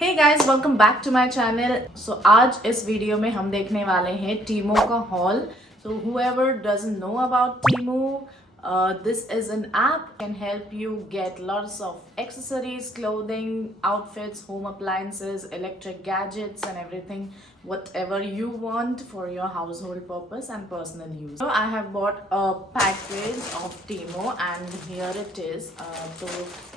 Hey guys, welcome back to my channel. So आज इस video में हम देखने वाले हैं टीमो का haul. So whoever doesn't know about Temu, this is an app can help you get lots of accessories, clothing, outfits, home appliances, electric gadgets and everything, whatever you want for your household purpose and personal use. So I have bought a package of Temu and here it is. तो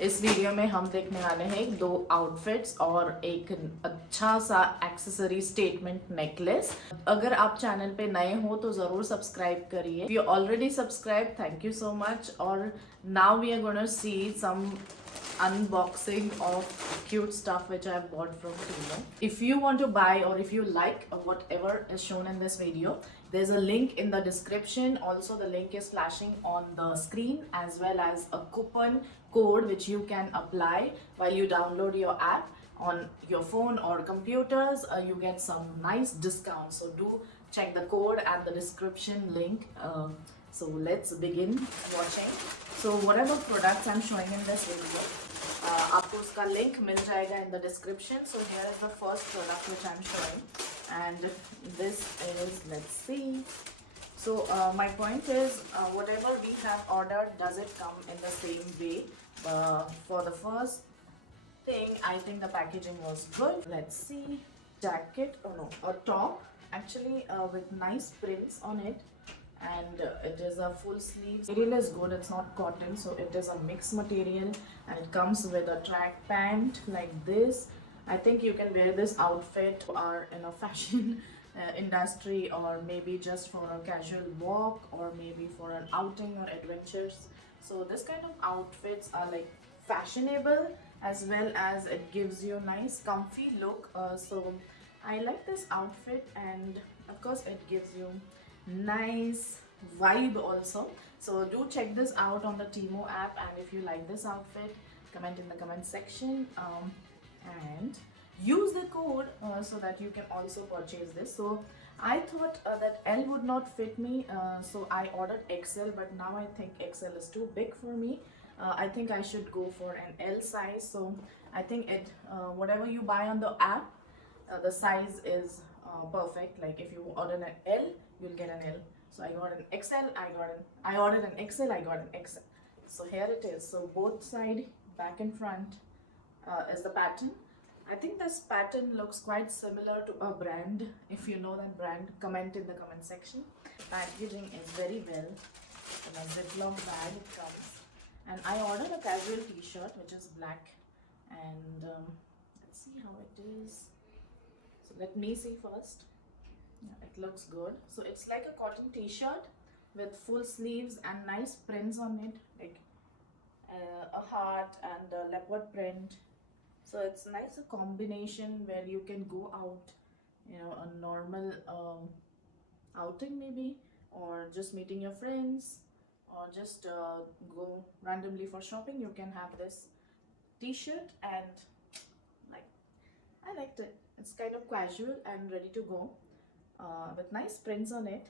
इस video में हम देखने वाले हैं दो outfits और एक अच्छा सा एक्सेसरी स्टेटमेंट नेकलेस. अगर आप चैनल पे नए हो तो ज़रूर सब्सक्राइब करिए. If you already subscribed, thank you so much. और now we are gonna see some unboxing of cute stuff which I have bought from Temu. If you want to buy or if you like whatever is shown in this video, there's a link in the description. Also the link is flashing on the screen as well as a coupon code which you can apply while you download your app on your phone or computers. You get some nice discounts, so do check the code and the description link. So let's begin watching. So whatever products I'm showing in this video, आपको उसका link मिल जाएगा in the description. So here is the first product which I'm showing, and this is, let's see. So my point is, whatever we have ordered, does it come in the same way? For the first thing, I think the packaging was good. Let's see. Jacket, oh no, a top actually with nice prints on it, and it is a full sleeve. Material is good, it's not cotton, so it is a mixed material, and it comes with a track pant like this. I think you can wear this outfit or in a fashion industry, or maybe just for a casual walk, or maybe for an outing or adventures. So this kind of outfits are like fashionable as well as it gives you nice comfy look. So I like this outfit, and of course it gives you nice vibe also. So do check this out on the Temu app, and if you like this outfit, comment in the comment section, and use the code so that you can also purchase this. So I thought that L would not fit me, so I ordered XL, but now I think XL is too big for me. I think I should go for an L size. So I think it whatever you buy on the app, the size is perfect. Like if you order an L, you'll get an L. So I got an XL, I ordered an XL, I got an XL. So here it is. So both side, back and front is the pattern. I think this pattern looks quite similar to a brand. If you know that brand, comment in the comment section. Packaging is very well. In a Ziploc bag it comes. And I ordered a casual t-shirt which is black. And let's see how it is. So let me see first. Yeah, it looks good. So it's like a cotton t-shirt with full sleeves and nice prints on it, like a heart and a leopard print. So it's nice, a combination where you can go out, you know, a normal outing maybe, or just meeting your friends, or just go randomly for shopping. You can have this t-shirt, and like, I liked it. It's kind of casual and ready to go, with nice prints on it.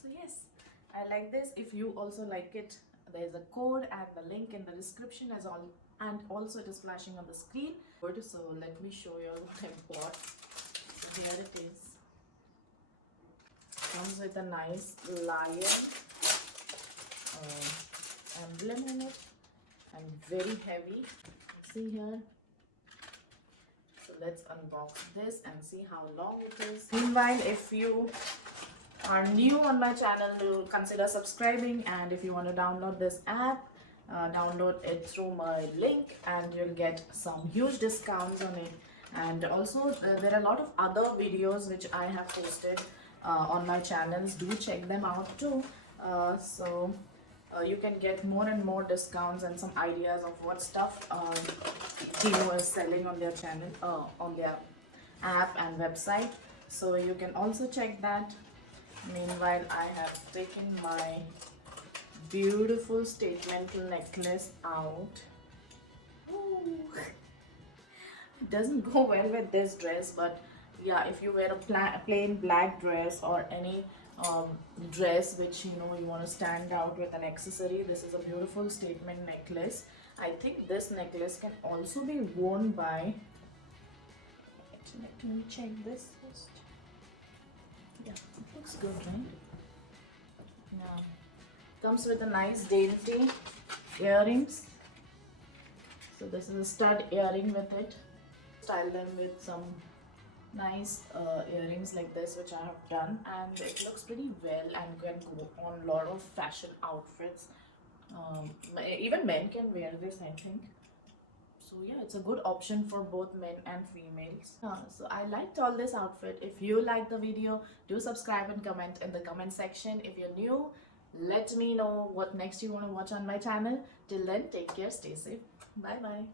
So yes, I like this. If you also like it, there's a code and the link in the description as all, and also it is flashing on the screen. Good. So let me show you what I bought. So here it is. Comes with a nice lion emblem in it, and very heavy. See here. So let's unbox this and see how long it is. Meanwhile, if you are new on my channel, consider subscribing, and if you want to download this app, download it through my link and you'll get some huge discounts on it. And also there are a lot of other videos which I have posted on my channels. Do check them out too. So you can get more and more discounts and some ideas of what stuff Temu is selling on their channel, on their app and website. So you can also check that. Meanwhile, I have taken my beautiful statement necklace out. Ooh. It doesn't go well with this dress, but yeah, if you wear a plain black dress or any dress which you know you want to stand out with an accessory, this is a beautiful statement necklace. I think this necklace can also be worn by So let me check this first. Yeah, it looks good, right? Yeah. Comes with a nice dainty earrings. So this is a stud earring with it. Style them with some nice earrings like this, which I have done, and it looks pretty well and can go on a lot of fashion outfits. Even men can wear this, I think. So yeah, it's a good option for both men and females. So I liked all this outfit. If you like the video, do subscribe and comment in the comment section. If you're new, let me know what next you want to watch on my channel. Till then, take care, stay safe. Bye bye.